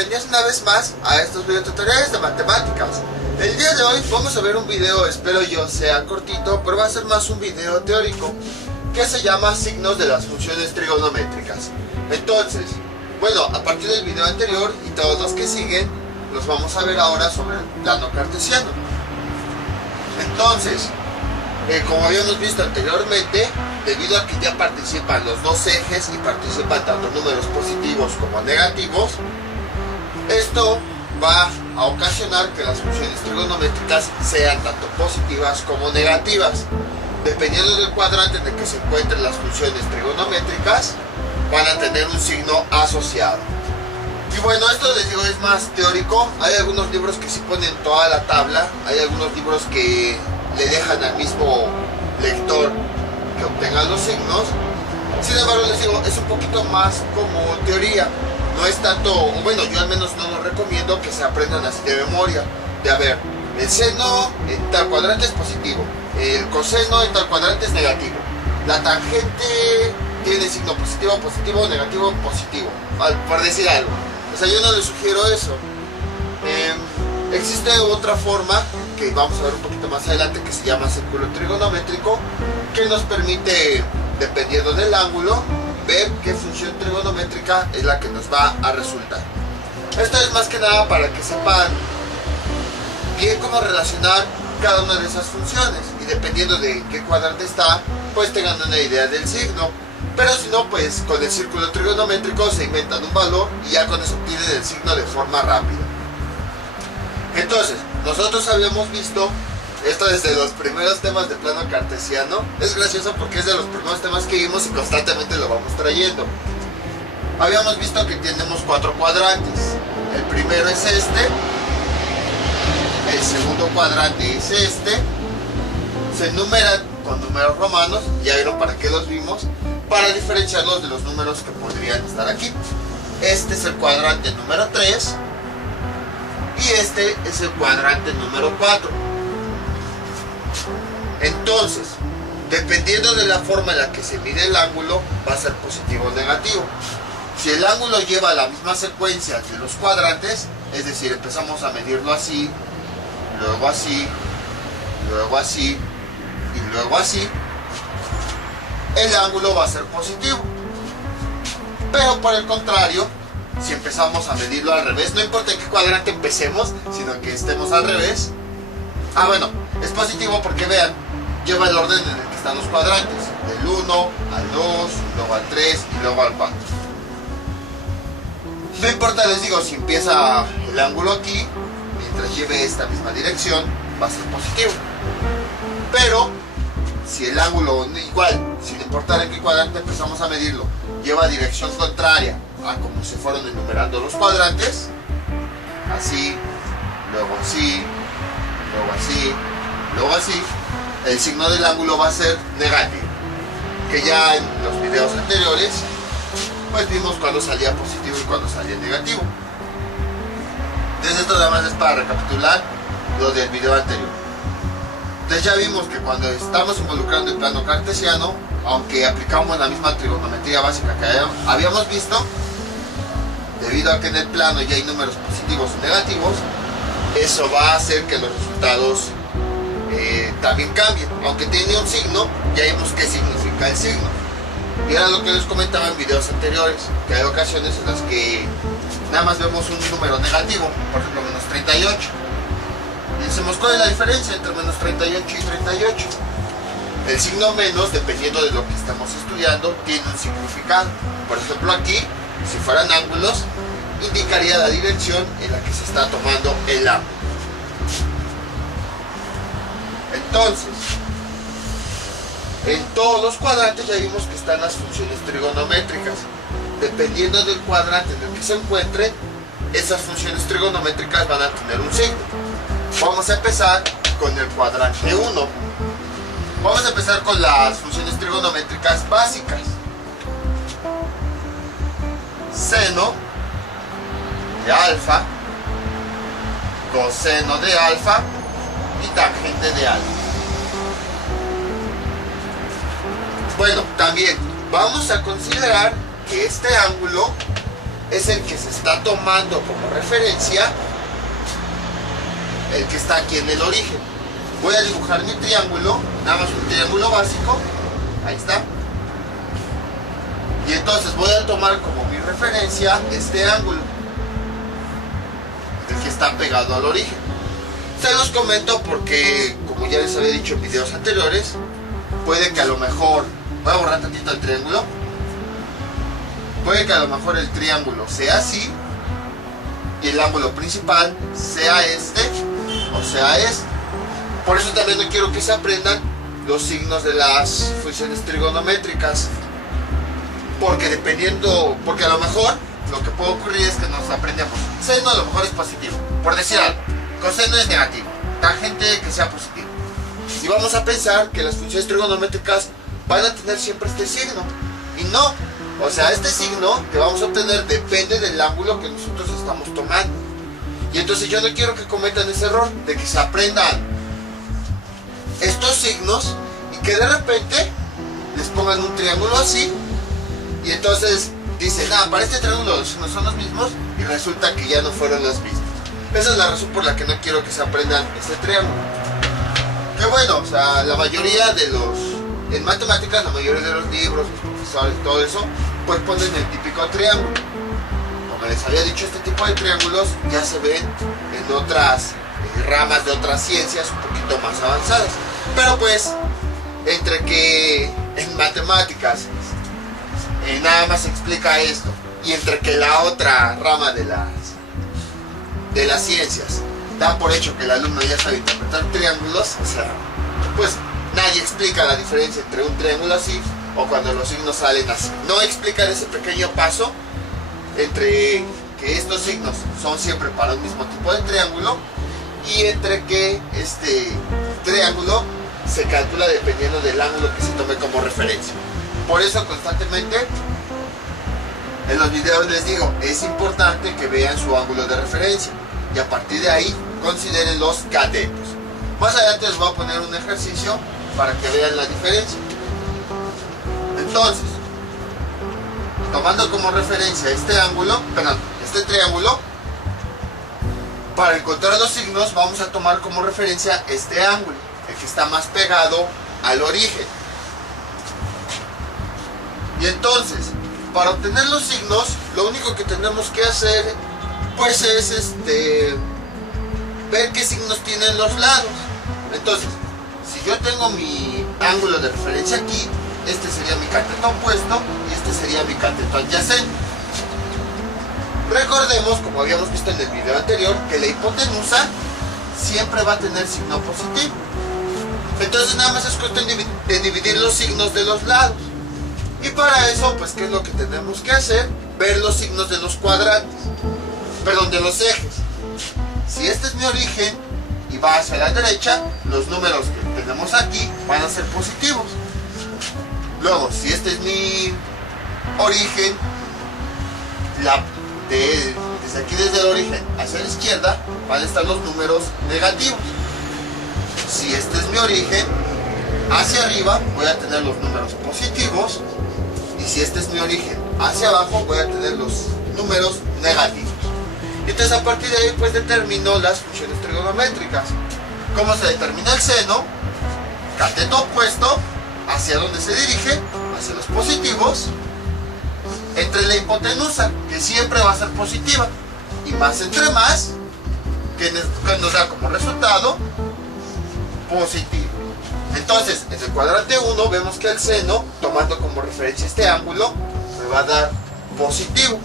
bienvenidos una vez más a estos videotutoriales de matemáticas. El día de hoy vamos a ver un video, espero yo sea cortito, pero va a ser más un video teórico que se llama signos de las funciones trigonométricas. Entonces, bueno, a partir del video anterior y todos los que siguen, los vamos a ver ahora sobre el plano cartesiano. Entonces, como habíamos visto anteriormente, debido a que ya participan los dos ejes y participan tanto números positivos como negativos, esto va a ocasionar que las funciones trigonométricas sean tanto positivas como negativas. Dependiendo del cuadrante en el que se encuentren las funciones trigonométricas, van a tener un signo asociado. Y bueno, esto les digo es más teórico. Hay algunos libros que sí ponen toda la tabla, hay algunos libros que le dejan al mismo lector que obtengan los signos. Sin embargo, les digo, es un poquito más como teoría. No es tanto, bueno, yo al menos no lo recomiendo que se aprendan así de memoria. De a ver, el seno en tal cuadrante es positivo, el coseno en tal cuadrante es negativo, la tangente tiene signo positivo, positivo, negativo, positivo, por decir algo. O sea, yo no les sugiero eso. Existe otra forma que vamos a ver un poquito más adelante, que se llama círculo trigonométrico, que nos permite, dependiendo del ángulo, ver qué función trigonométrica es la que nos va a resultar. Esto es más que nada para que sepan bien cómo relacionar cada una de esas funciones, y dependiendo de qué cuadrante está, pues tengan una idea del signo. Pero si no, pues con el círculo trigonométrico se inventan un valor y ya con eso obtienen el signo de forma rápida. Entonces, nosotros habíamos visto esto desde los primeros temas de plano cartesiano. Es gracioso porque es de los primeros temas que vimos y constantemente lo vamos trayendo. Habíamos visto que tenemos cuatro cuadrantes. El primero es este, el segundo cuadrante es este. Se enumeran con números romanos, ya vieron para qué los vimos, para diferenciarlos de los números que podrían estar aquí. Este es el cuadrante número 3 y este es el cuadrante número 4. Entonces, dependiendo de la forma en la que se mide el ángulo, va a ser positivo o negativo. Si el ángulo lleva la misma secuencia de los cuadrantes, es decir, empezamos a medirlo así, luego así, luego así y luego así, el ángulo va a ser positivo. Pero por el contrario, si empezamos a medirlo al revés, no importa en qué cuadrante empecemos, sino que estemos al revés, bueno, es positivo porque vean, lleva el orden en el que están los cuadrantes, del 1 al 2, luego al 3 y luego al 4. No importa, les digo, si empieza el ángulo aquí, mientras lleve esta misma dirección, va a ser positivo. Pero si el ángulo, igual, sin importar en qué cuadrante empezamos a medirlo, lleva dirección contraria a como se fueron enumerando los cuadrantes, así, luego así, luego así, luego así, el signo del ángulo va a ser negativo, que ya en los videos anteriores pues vimos cuando salía positivo y cuando salía negativo. Entonces esto nada más es para recapitular lo del video anterior. Entonces ya vimos que cuando estamos involucrando el plano cartesiano, aunque aplicamos la misma trigonometría básica que habíamos visto, debido a que en el plano ya hay números positivos y negativos, eso va a hacer que los resultados también cambien. Aunque tiene un signo, ya vimos qué significa el signo. Y era lo que les comentaba en videos anteriores, que hay ocasiones en las que nada más vemos un número negativo, por ejemplo menos 38. Y decimos, ¿cuál es la diferencia entre menos 38 y 38? El signo menos, dependiendo de lo que estamos estudiando, tiene un significado. Por ejemplo aquí, si fueran ángulos, indicaría la dirección en la que se está tomando el ángulo. Entonces, en todos los cuadrantes ya vimos que están las funciones trigonométricas. Dependiendo del cuadrante en el que se encuentre, esas funciones trigonométricas van a tener un signo. Vamos a empezar con el cuadrante 1. Vamos a empezar con las funciones trigonométricas básicas. Seno de alfa, coseno de alfa y tangente de alfa. Bueno, también vamos a considerar que este ángulo es el que se está tomando como referencia, el que está aquí en el origen. Voy a dibujar mi triángulo, nada más un triángulo básico, ahí está. Y entonces voy a tomar como mi referencia este ángulo, el que está pegado al origen. Se los comento porque, como ya les había dicho en videos anteriores, puede que a lo mejor, voy a borrar tantito el triángulo, puede que a lo mejor el triángulo sea así y el ángulo principal sea este o sea este. Por eso también no quiero que se aprendan los signos de las funciones trigonométricas, porque porque a lo mejor lo que puede ocurrir es que nos aprendemos seno, a lo mejor es positivo, por decir algo, coseno es negativo, tangente que sea positivo, y vamos a pensar que las funciones trigonométricas van a tener siempre este signo, y no. O sea, este signo que vamos a obtener depende del ángulo que nosotros estamos tomando. Y entonces yo no quiero que cometan ese error de que se aprendan estos signos y que de repente les pongan un triángulo así y entonces dicen, para este triángulo los signos son los mismos, y resulta que ya no fueron los mismos. Esa es la razón por la que no quiero que se aprendan este triángulo. Que bueno, o sea, la mayoría de en matemáticas, la mayoría de los libros, los profesores, todo eso, pues ponen el típico triángulo. Como les había dicho, este tipo de triángulos ya se ven en otras ramas de otras ciencias un poquito más avanzadas. Pero pues, entre que en matemáticas nada más se explica esto, y entre que la otra rama de las ciencias da por hecho que el alumno ya sabe interpretar triángulos, o sea, pues nadie explica la diferencia entre un triángulo así o cuando los signos salen así. No explican ese pequeño paso entre que estos signos son siempre para un mismo tipo de triángulo y entre que este triángulo se calcula dependiendo del ángulo que se tome como referencia. Por eso constantemente en los videos les digo, es importante que vean su ángulo de referencia y a partir de ahí consideren los catetos. Más adelante les voy a poner un ejercicio para que vean la diferencia. Entonces, tomando como referencia este triángulo, para encontrar los signos vamos a tomar como referencia este ángulo, el que está más pegado al origen. Y entonces, para obtener los signos, lo único que tenemos que hacer pues es ver qué signos tienen los lados. Entonces, si yo tengo mi ángulo de referencia aquí, este sería mi cateto opuesto y este sería mi cateto adyacente. Recordemos, como habíamos visto en el video anterior, que la hipotenusa siempre va a tener signo positivo. Entonces nada más es cuestión de dividir los signos de los lados. Y para eso, pues, ¿qué es lo que tenemos que hacer? Ver los signos de los cuadrantes, de los ejes. Si este es mi origen y va hacia la derecha, los números que tenemos aquí van a ser positivos. Luego, si este es mi origen, desde aquí, desde el origen hacia la izquierda, van a estar los números negativos. Si este es mi origen, hacia arriba voy a tener los números positivos. Y si este es mi origen, hacia abajo voy a tener los números negativos. Entonces a partir de ahí pues determino las funciones trigonométricas. ¿Cómo se determina el seno? Cateto opuesto, ¿hacia dónde se dirige? Hacia los positivos. Entre la hipotenusa, que siempre va a ser positiva, y más entre más, que nos da como resultado positivo. Entonces, en el cuadrante 1 vemos que el seno, tomando como referencia este ángulo, me va a dar positivo.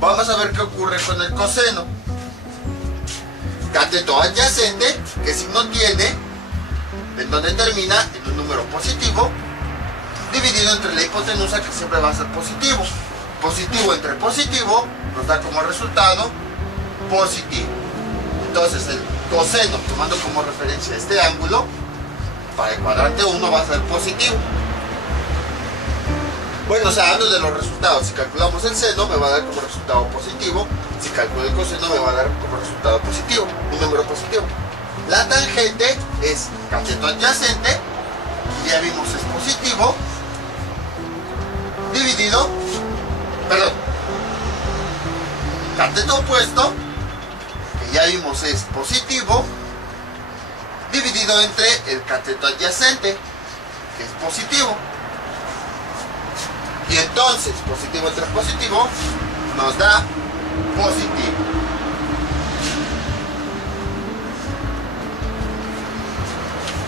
Vamos a ver qué ocurre con el coseno. Cateto adyacente, ¿qué signo tiene? En donde termina en un número positivo, dividido entre la hipotenusa, que siempre va a ser positivo. Positivo entre positivo nos da como resultado positivo. Entonces el coseno, tomando como referencia este ángulo, para el cuadrante 1 va a ser positivo. Bueno, o sea, hablo de los resultados. Si calculamos el seno, me va a dar como resultado positivo. Si calculo el coseno, me va a dar como resultado positivo, un número positivo. La tangente es cateto adyacente, ya vimos es positivo, dividido, cateto opuesto, que ya vimos es positivo, dividido entre el cateto adyacente, que es positivo. Y entonces, positivo entre positivo, nos da positivo.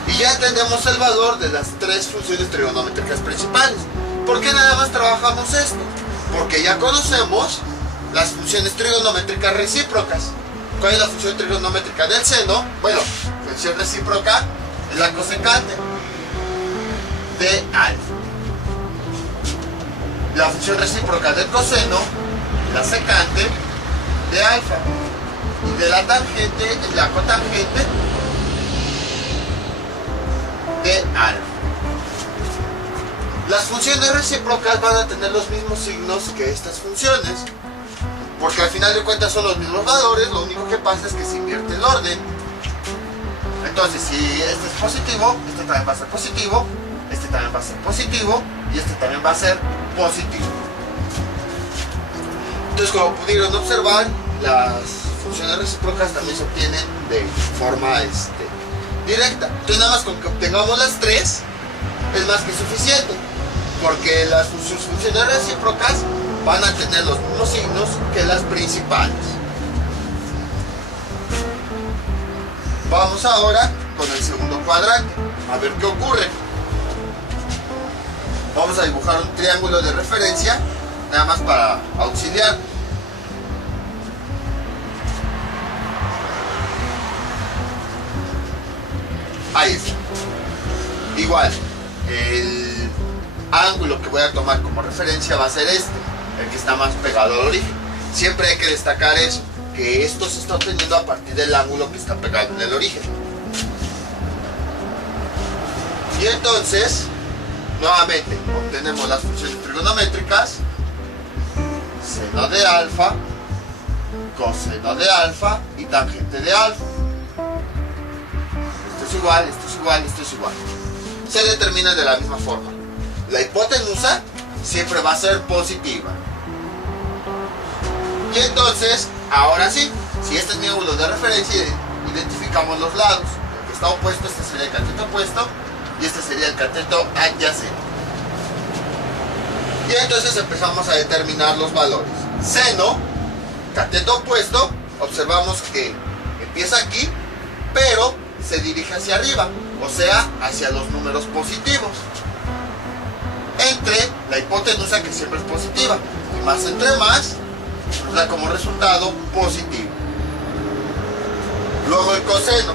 Y ya tenemos el valor de las tres funciones trigonométricas principales. ¿Por qué nada más trabajamos esto? Porque ya conocemos las funciones trigonométricas recíprocas. ¿Cuál es la función trigonométrica del seno? Bueno, función recíproca es la cosecante de alfa. La función recíproca del coseno, la secante de alfa. Y de la tangente, la cotangente de alfa. Las funciones recíprocas van a tener los mismos signos que estas funciones, porque al final de cuentas son los mismos valores, lo único que pasa es que se invierte el orden. Entonces, si este es positivo, este también va a ser positivo, este también va a ser positivo y este también va a ser positivo. Entonces, como pudieron observar, las funciones recíprocas también se obtienen de forma directa. Entonces, nada más con que obtengamos las tres es más que suficiente, porque las funciones recíprocas van a tener los mismos signos que las principales. Vamos ahora con el segundo cuadrante, a ver qué ocurre. Vamos a dibujar un triángulo de referencia, nada más para auxiliar. Ahí está. Igual, el ángulo que voy a tomar como referencia va a ser este, el que está más pegado al origen. Siempre hay que destacar eso, que esto se está obteniendo a partir del ángulo que está pegado en el origen. Y entonces, nuevamente, obtenemos las funciones trigonométricas, seno de alfa, coseno de alfa y tangente de alfa. Esto es igual, esto es igual, esto es igual. Se determina de la misma forma. La hipotenusa siempre va a ser positiva. Y entonces, ahora sí, si este es mi ángulo de referencia, identificamos los lados. El que está opuesto, este sería el cateto opuesto y este sería el cateto adyacente. Y entonces empezamos a determinar los valores. Seno, cateto opuesto, observamos que empieza aquí, pero se dirige hacia arriba, o sea, hacia los números positivos. Entre la hipotenusa, que siempre es positiva, y más entre más, nos da como resultado positivo. Luego el coseno,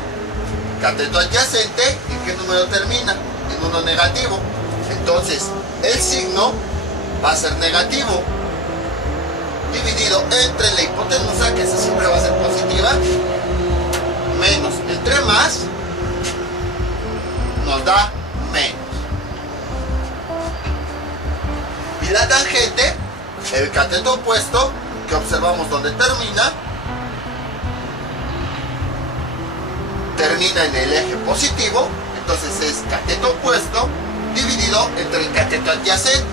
cateto adyacente, ¿en qué número termina? En uno negativo. Entonces, el signo va a ser negativo, dividido entre la hipotenusa, que esa siempre va a ser positiva, menos entre más, nos da menos. Y la tangente, el cateto opuesto, que observamos donde termina en el eje positivo, entonces es cateto opuesto dividido entre el cateto adyacente,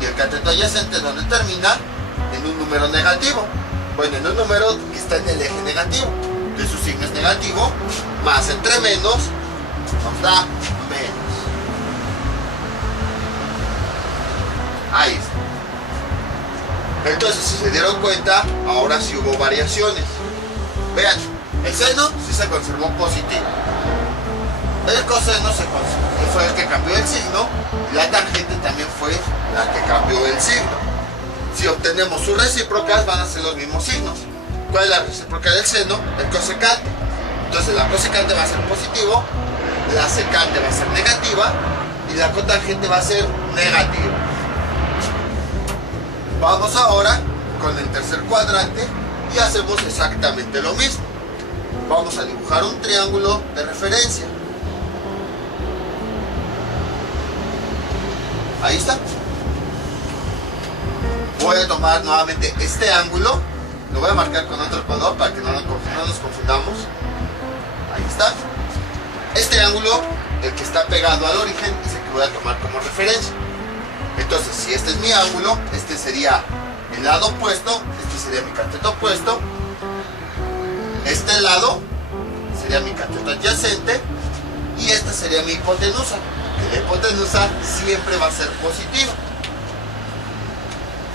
y el cateto adyacente donde termina en un número negativo, bueno, en un número que está en el eje negativo, que su signo es negativo, más entre menos nos da menos. Ahí está. Entonces, si se dieron cuenta, ahora sí hubo variaciones. Vean, el seno sí se conservó positivo, el coseno fue el que cambió el signo, y la tangente también fue la que cambió el signo. Si obtenemos sus recíprocas, van a ser los mismos signos. ¿Cuál es la recíproca del seno? El cosecante. Entonces la cosecante va a ser positivo, la secante va a ser negativa y la cotangente va a ser negativa. Vamos ahora con el tercer cuadrante y hacemos exactamente lo mismo. Vamos a dibujar un triángulo de referencia. Ahí está. Voy a tomar nuevamente este ángulo, lo voy a marcar con otro color para que no nos confundamos. Ahí está. Este ángulo, el que está pegado al origen, es el que voy a tomar como referencia. Entonces, si este es mi ángulo, este sería mi lado opuesto, este sería mi cateto opuesto, este lado sería mi cateto adyacente y esta sería mi hipotenusa. La hipotenusa siempre va a ser positiva.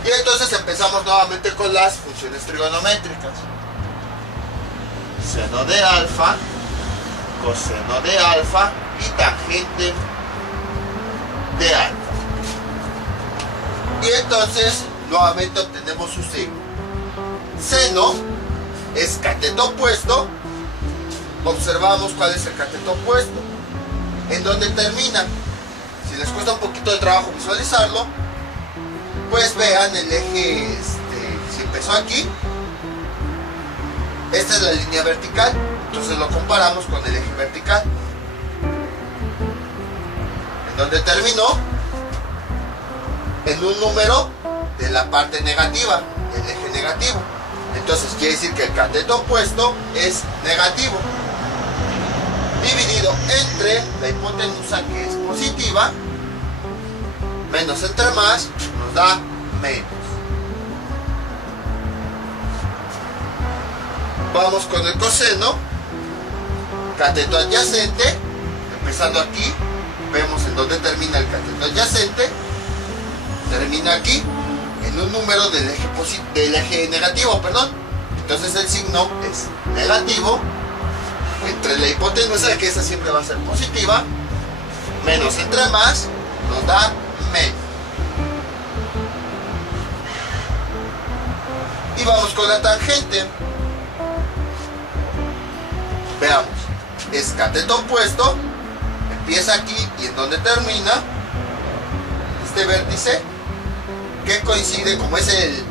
Y entonces empezamos nuevamente con las funciones trigonométricas. Seno de alfa, coseno de alfa y tangente de alfa. Y entonces nuevamente obtenemos su signo. Seno es cateto opuesto. Observamos cuál es el cateto opuesto, en donde termina. Si les cuesta un poquito de trabajo visualizarlo, pues vean el eje, si empezó aquí, esta es la línea vertical, entonces lo comparamos con el eje vertical, en donde terminó en un número de la parte negativa, el eje negativo. Entonces quiere decir que el cateto opuesto es negativo, dividido entre la hipotenusa, que es positiva, menos entre más nos da menos. Vamos con el coseno, cateto adyacente, empezando aquí, vemos en dónde termina el cateto adyacente, termina aquí, en un número del eje negativo, perdón. Entonces el signo es negativo, entre la hipotenusa, que esa siempre va a ser positiva, menos entre más, nos da menos. Y vamos con la tangente. Veamos, es cateto opuesto, empieza aquí y en donde termina este vértice, que coincide, como es el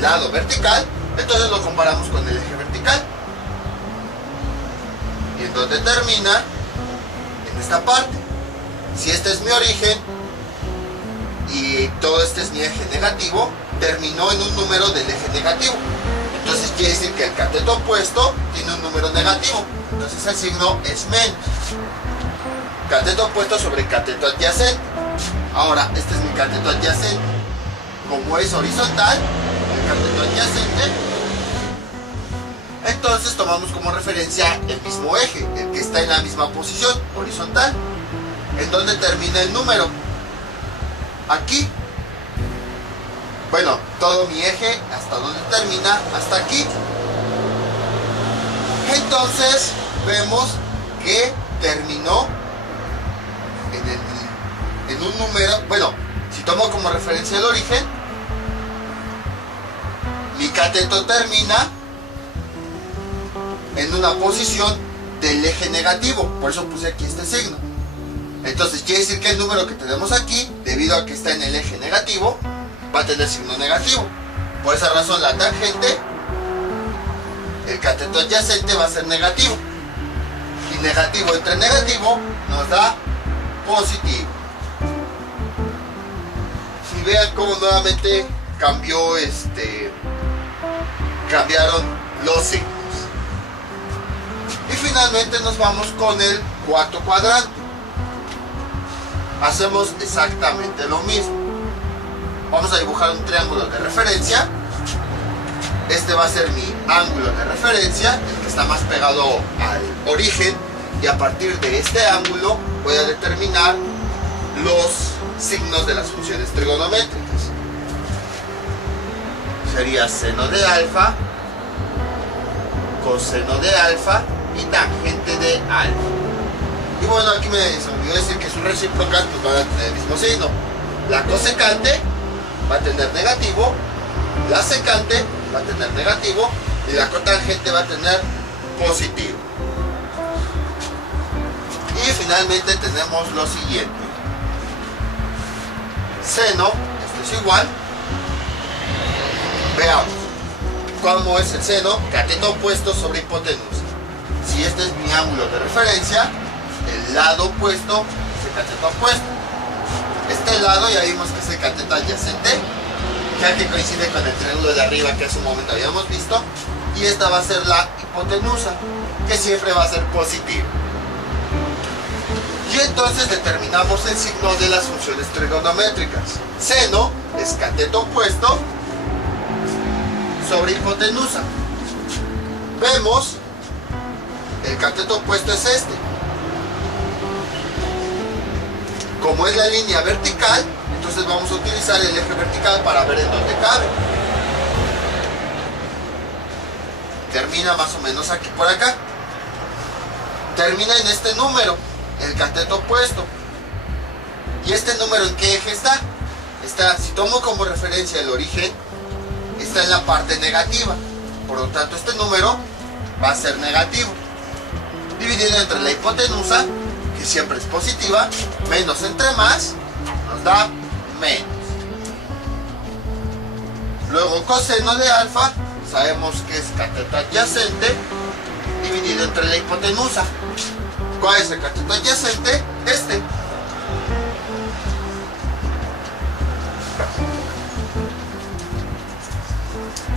lado vertical, entonces lo comparamos con el eje vertical. Y en donde termina, en esta parte. Si este es mi origen y todo este es mi eje negativo, terminó en un número del eje negativo. Entonces quiere decir que el cateto opuesto tiene un número negativo. Entonces el signo es menos. Cateto opuesto sobre cateto adyacente. Ahora, este es mi cateto adyacente. Como es horizontal, el cateto adyacente, entonces tomamos como referencia el mismo eje, el que está en la misma posición, horizontal. ¿En dónde termina el número? Aquí. Bueno, todo mi eje, ¿hasta dónde termina? Hasta aquí. Entonces vemos que terminó en un número. Bueno, si tomo como referencia el origen, mi cateto termina en una posición del eje negativo, por eso puse aquí este signo. Entonces quiere decir que el número que tenemos aquí, debido a que está en el eje negativo, va a tener signo negativo. Por esa razón la tangente, el cateto adyacente, va a ser negativo. Y negativo entre negativo nos da positivo. Si vean cómo nuevamente cambiaron los signos. Y finalmente nos vamos con el cuarto cuadrante. Hacemos exactamente lo mismo. Vamos a dibujar un triángulo de referencia. Este va a ser mi ángulo de referencia, el que está más pegado al origen. Y a partir de este ángulo voy a determinar los signos de las funciones trigonométricas. Sería seno de alfa, coseno de alfa y tangente de alfa. Y bueno, aquí se me olvidó decir que sus recíprocas pues van a tener el mismo signo. La cosecante va a tener negativo, la secante va a tener negativo y la cotangente va a tener positivo. Y finalmente tenemos lo siguiente. Seno, esto es igual. Veamos cómo es el seno, cateto opuesto sobre hipotenusa. Si este es mi ángulo de referencia, el lado opuesto es el cateto opuesto. Este lado ya vimos que es el cateto adyacente, ya que coincide con el triángulo de arriba que hace un momento habíamos visto. Y esta va a ser la hipotenusa, que siempre va a ser positiva. Y entonces determinamos el signo de las funciones trigonométricas. Seno es cateto opuesto sobre hipotenusa. Vemos, el cateto opuesto es este. Como es la línea vertical, entonces vamos a utilizar el eje vertical para ver en dónde cabe. Termina más o menos aquí por acá. Termina en este número, el cateto opuesto. ¿Y este número en qué eje está? Si tomo como referencia el origen, está en la parte negativa. Por lo tanto, este número va a ser negativo. Dividido entre la hipotenusa, que siempre es positiva, menos entre más, nos da menos. Luego, coseno de alfa, sabemos que es cateto adyacente, dividido entre la hipotenusa. ¿Cuál es el cateto adyacente? Este.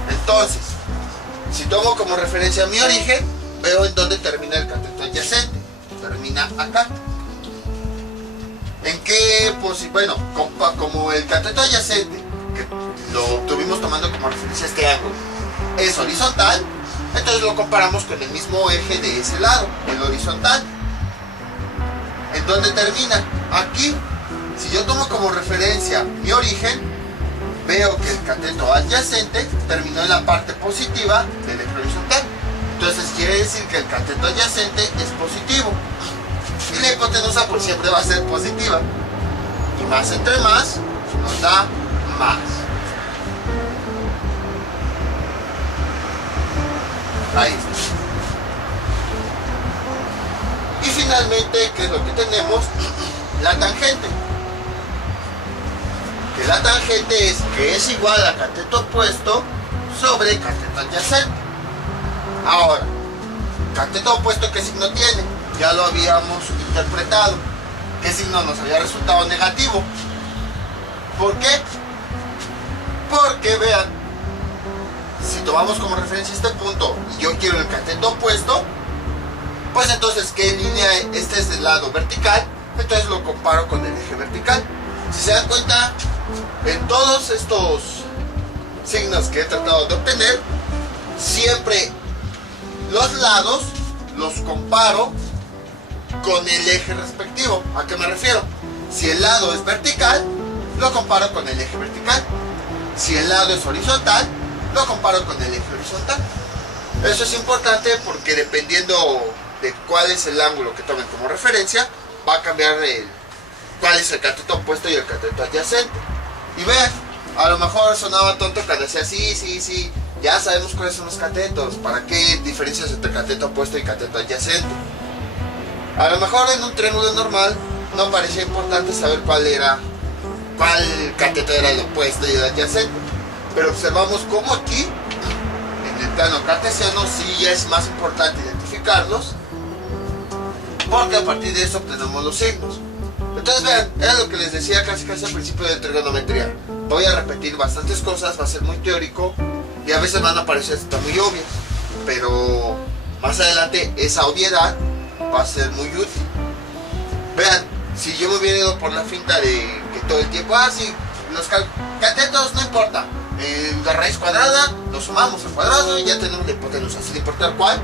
Entonces, si tomo como referencia mi origen, veo en dónde termina el cateto adyacente. Termina acá. ¿En qué? Pues, bueno, como el cateto adyacente, que lo tuvimos tomando como referencia este ángulo, es horizontal, entonces lo comparamos con el mismo eje de ese lado, el horizontal. ¿En dónde termina? Aquí. Si yo tomo como referencia mi origen, veo que el cateto adyacente terminó en la parte positiva del eje horizontal. Entonces quiere decir que el cateto adyacente es positivo. Y la hipotenusa pues siempre va a ser positiva. Y más entre más nos da más. Ahí está. Y finalmente, ¿qué es lo que tenemos? La tangente. Que la tangente es igual a cateto opuesto sobre cateto adyacente. Ahora, cateto opuesto, ¿qué signo tiene? Ya lo habíamos interpretado. ¿Qué signo nos había resultado negativo? ¿Por qué? Porque vean, si tomamos como referencia este punto y yo quiero el cateto opuesto, pues entonces, ¿qué línea? Este es del lado vertical, entonces lo comparo con el eje vertical. Si se dan cuenta, en todos estos signos que he tratado de obtener, siempre los lados los comparo con el eje respectivo. ¿A qué me refiero? Si el lado es vertical, lo comparo con el eje vertical. Si el lado es horizontal, lo comparo con el eje horizontal. Eso es importante porque dependiendo de cuál es el ángulo que tomen como referencia, va a cambiar cuál es el cateto opuesto y el cateto adyacente. Y vean, a lo mejor sonaba tonto cuando decía sí, ya sabemos cuáles son los catetos, ¿para qué diferencias entre cateto opuesto y cateto adyacente? A lo mejor en un triángulo normal no parecía importante saber cuál cateto era el opuesto y el adyacente, pero observamos cómo aquí, en el plano cartesiano, sí ya es más importante identificarlos, porque a partir de eso obtenemos los signos. Entonces vean, era lo que les decía casi al principio de trigonometría. Voy a repetir bastantes cosas, va a ser muy teórico y a veces van a parecer hasta muy obvias, pero más adelante esa obviedad va a ser muy útil. Vean, si yo me hubiera ido por la finta de que todo el tiempo, sí, los catetos no importa, la raíz cuadrada, lo sumamos al cuadrado y ya tenemos la hipotenusa, sin importar cuál.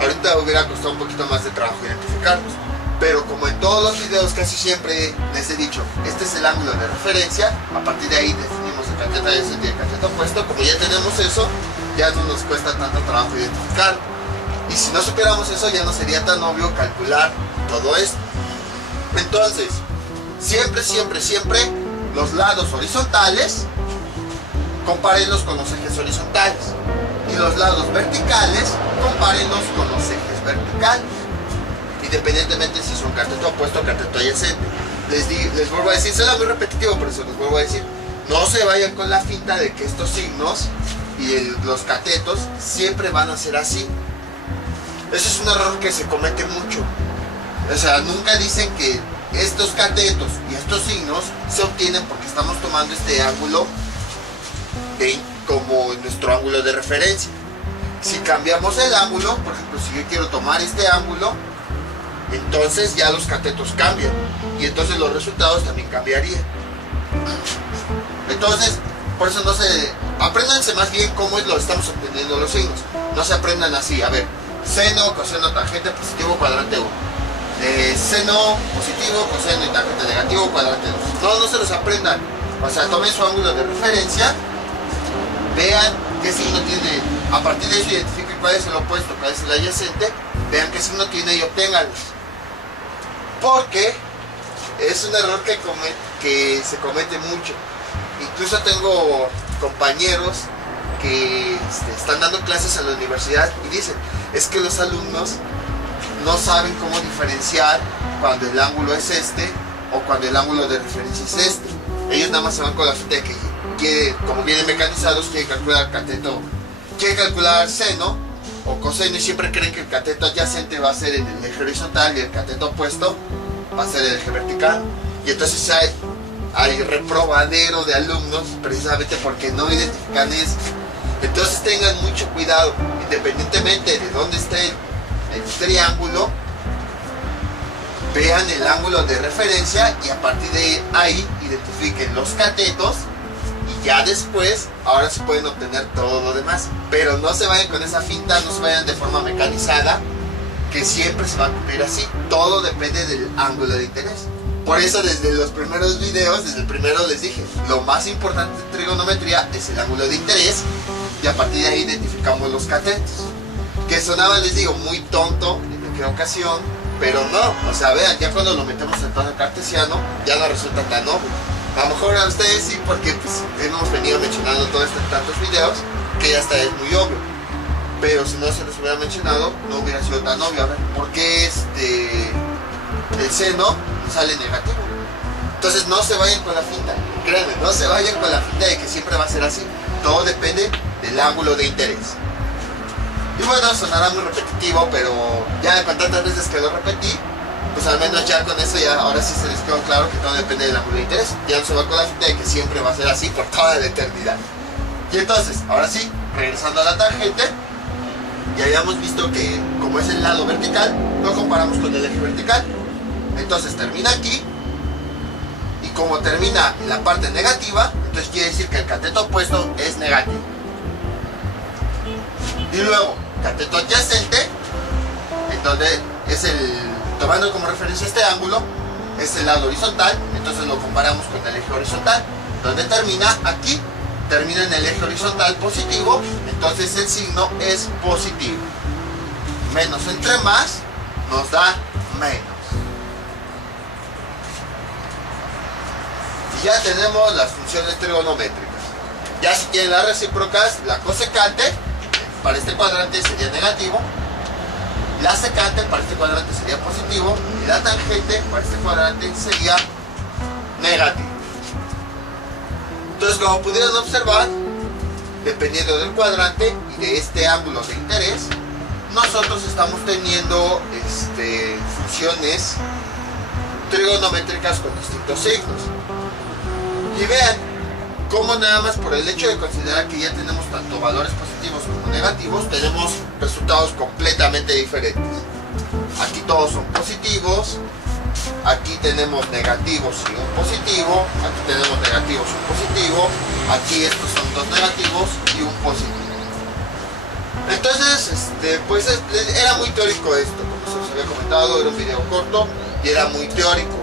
Ahorita hubiera costado un poquito más de trabajo identificarlos, pero como en todos los videos casi siempre les he dicho, este es el ángulo de referencia, a partir de ahí definimos el cateto adyacente y el cateto opuesto. Como ya tenemos eso, ya no nos cuesta tanto trabajo identificar. Y si no supiéramos eso, ya no sería tan obvio calcular todo esto. Entonces, siempre los lados horizontales, compárenlos con los ejes horizontales. Y los lados verticales, compárenlos con los ejes verticales. Independientemente si son cateto opuesto o cateto adyacente. Les vuelvo a decir, será muy repetitivo, pero eso les vuelvo a decir. No se vayan con la finta de que estos signos y los catetos siempre van a ser así. Ese es un error que se comete mucho. O sea, nunca dicen que estos catetos y estos signos se obtienen porque estamos tomando este ángulo como nuestro ángulo de referencia. Si cambiamos el ángulo, por ejemplo, si yo quiero tomar este ángulo, entonces ya los catetos cambian y entonces los resultados también cambiarían. Entonces, por eso no se Apréndanse más bien cómo lo estamos obteniendo los signos. No se aprendan así, a ver, seno, coseno, tangente, positivo, cuadrante 1. Seno positivo, coseno y tangente negativo, cuadrante 2. No se los aprendan. O sea, tomen su ángulo de referencia, vean qué signo tiene, a partir de eso identifiquen cuál es el opuesto, cuál es el adyacente, vean qué signo tiene y obténganlos. Porque es un error que se comete mucho. Incluso tengo compañeros que están dando clases en la universidad y dicen, es que los alumnos no saben cómo diferenciar cuando el ángulo es este o cuando el ángulo de referencia es este. Ellos nada más se van con la finta de que como vienen mecanizados, quieren calcular cateto, quieren calcular seno o coseno y siempre creen que el cateto adyacente va a ser en el eje horizontal y el cateto opuesto va a ser el eje vertical. Y entonces hay reprobadero de alumnos precisamente porque no identifican eso. Entonces tengan mucho cuidado, independientemente de dónde esté el triángulo, vean el ángulo de referencia y a partir de ahí identifiquen los catetos y ya después, ahora se pueden obtener todo lo demás. Pero no se vayan con esa finta, no se vayan de forma mecanizada, que siempre se va a cumplir así. Todo depende del ángulo de interés. Por eso desde los primeros videos, desde el primero les dije, lo más importante de trigonometría es el ángulo de interés y a partir de ahí identificamos los catetos. Que sonaba, les digo, muy tonto en aquella ocasión, pero no, o sea, vean, ya cuando lo metemos en plano cartesiano, ya no resulta tan obvio. A lo mejor a ustedes sí, porque pues, hemos venido mencionando todo esto en tantos videos, que ya está, es muy obvio. Pero si no se les hubiera mencionado, no hubiera sido tan obvio. A ver, ¿por qué el seno sale negativo? Entonces no se vayan con la finta, créanme, no se vayan con la finta de que siempre va a ser así. Todo depende del ángulo de interés. Y bueno, sonará muy repetitivo, pero ya con tantas veces que lo repetí, pues al menos ya con eso ya ahora sí se les quedó claro que todo depende del ángulo de interés. Ya no se va con la finta de que siempre va a ser así por toda la eternidad. Y entonces, ahora sí, regresando a la tangente, ya habíamos visto que como es el lado vertical, lo comparamos con el eje vertical. Entonces termina aquí, y como termina en la parte negativa, entonces quiere decir que el cateto opuesto es negativo. Y luego, cateto adyacente, en donde es tomando como referencia este ángulo, es el lado horizontal, entonces lo comparamos con el eje horizontal, donde termina aquí, termina en el eje horizontal positivo, entonces el signo es positivo. Menos entre más nos da menos. Y ya tenemos las funciones trigonométricas. Ya si quieren las recíprocas, la cosecante para este cuadrante sería negativo, la secante para este cuadrante sería positivo y la tangente para este cuadrante sería negativo. Entonces, como pudieron observar, dependiendo del cuadrante y de este ángulo de interés, nosotros estamos teniendo funciones trigonométricas con distintos signos. Y vean cómo nada más por el hecho de considerar que ya tenemos tanto valores positivos como negativos, tenemos resultados completamente diferentes. Aquí todos son positivos, aquí tenemos negativos y un positivo, aquí tenemos negativos y un positivo, aquí estos son dos negativos y un positivo. Entonces, pues era muy teórico esto, como se os había comentado, era un video corto y era muy teórico.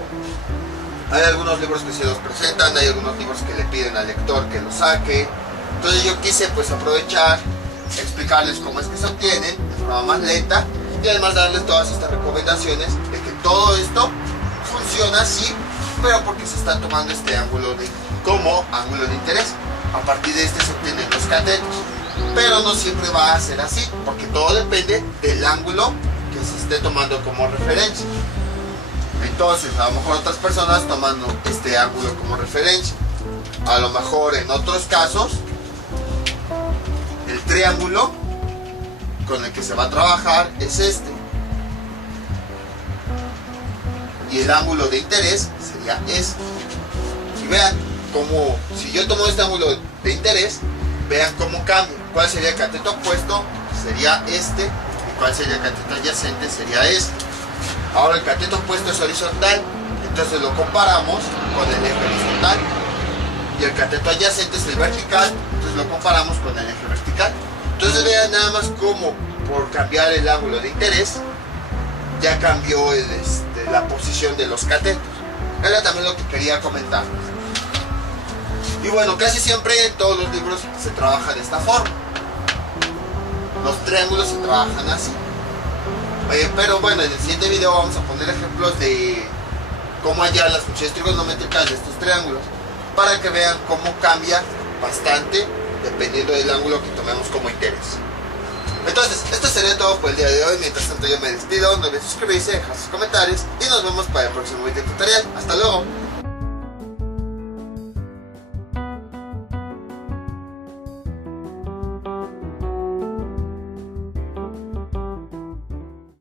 Hay algunos libros que se los presentan, hay algunos libros que le piden al lector que lo saque. Entonces yo quise pues aprovechar, explicarles cómo es que se obtienen de forma más lenta y además darles todas estas recomendaciones de que todo esto funciona así, pero porque se está tomando este ángulo como ángulo de interés. A partir de este se obtienen los catetos, pero no siempre va a ser así, porque todo depende del ángulo que se esté tomando como referencia. Entonces, a lo mejor otras personas tomando este ángulo como referencia. A lo mejor en otros casos, el triángulo con el que se va a trabajar es este. Y el ángulo de interés sería este. Y vean cómo, si yo tomo este ángulo de interés, vean cómo cambia. ¿Cuál sería el cateto opuesto? Sería este. ¿Y cuál sería el cateto adyacente? Sería este. Ahora el cateto opuesto es horizontal, entonces lo comparamos con el eje horizontal. Y el cateto adyacente es el vertical, entonces entonces lo comparamos con el eje vertical. Entonces vean nada más cómo por cambiar el ángulo de interés ya cambió la posición de los catetos. Era también lo que quería comentar. Y bueno, casi siempre en todos los libros se trabaja de esta forma. Los triángulos se trabajan así. Pero bueno, en el siguiente video vamos a poner ejemplos de cómo hallar las funciones trigonométricas de estos triángulos, para que vean cómo cambia bastante dependiendo del ángulo que tomemos como interés. Entonces, esto sería todo por el día de hoy. Mientras tanto yo me despido, no olviden suscribirse, dejar sus comentarios y nos vemos para el próximo video tutorial. Hasta luego.